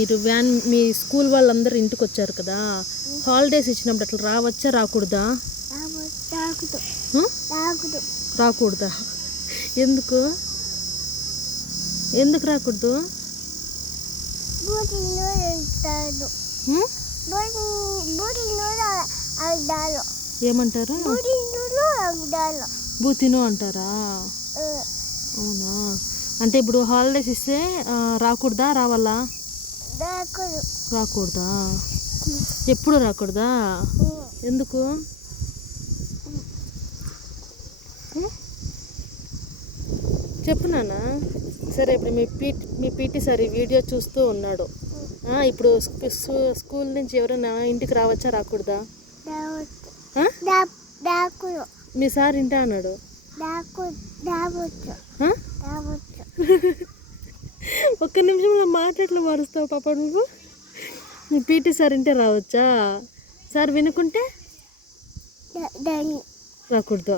మీరు మీ స్కూల్ వాళ్ళందరూ ఇంటికి వచ్చారు కదా, హాలిడేస్ ఇచ్చినప్పుడు అట్లా రావచ్చా రాకూడదా? రాకూడదా? ఎందుకు ఎందుకు రాకూడదు? ఏమంటారు? బూతిను అంటారా? అవునా? అంటే ఇప్పుడు హాలిడేస్ ఇస్తే రాకూడదా రావాలా? రాకూడదా? ఎప్పుడు రాకూడదా? ఎందుకు? చెప్పు నాన్న. సరే, ఇప్పుడు మీ పీటీ సార్ ఈ వీడియో చూస్తూ ఉన్నాడు. ఇప్పుడు స్కూల్ నుంచి ఎవరైనా ఇంటికి రావచ్చా రాకూడదా? మీ సార్ ఇంటా అన్నాడు. ఒక్క నిమిషంలో మాట్లాడలు మారుస్తావు పాప నువ్వు. మీ పీటీ సార్ ఇంటే రావచ్చా? సార్ వినుకుంటే రాకూడదు.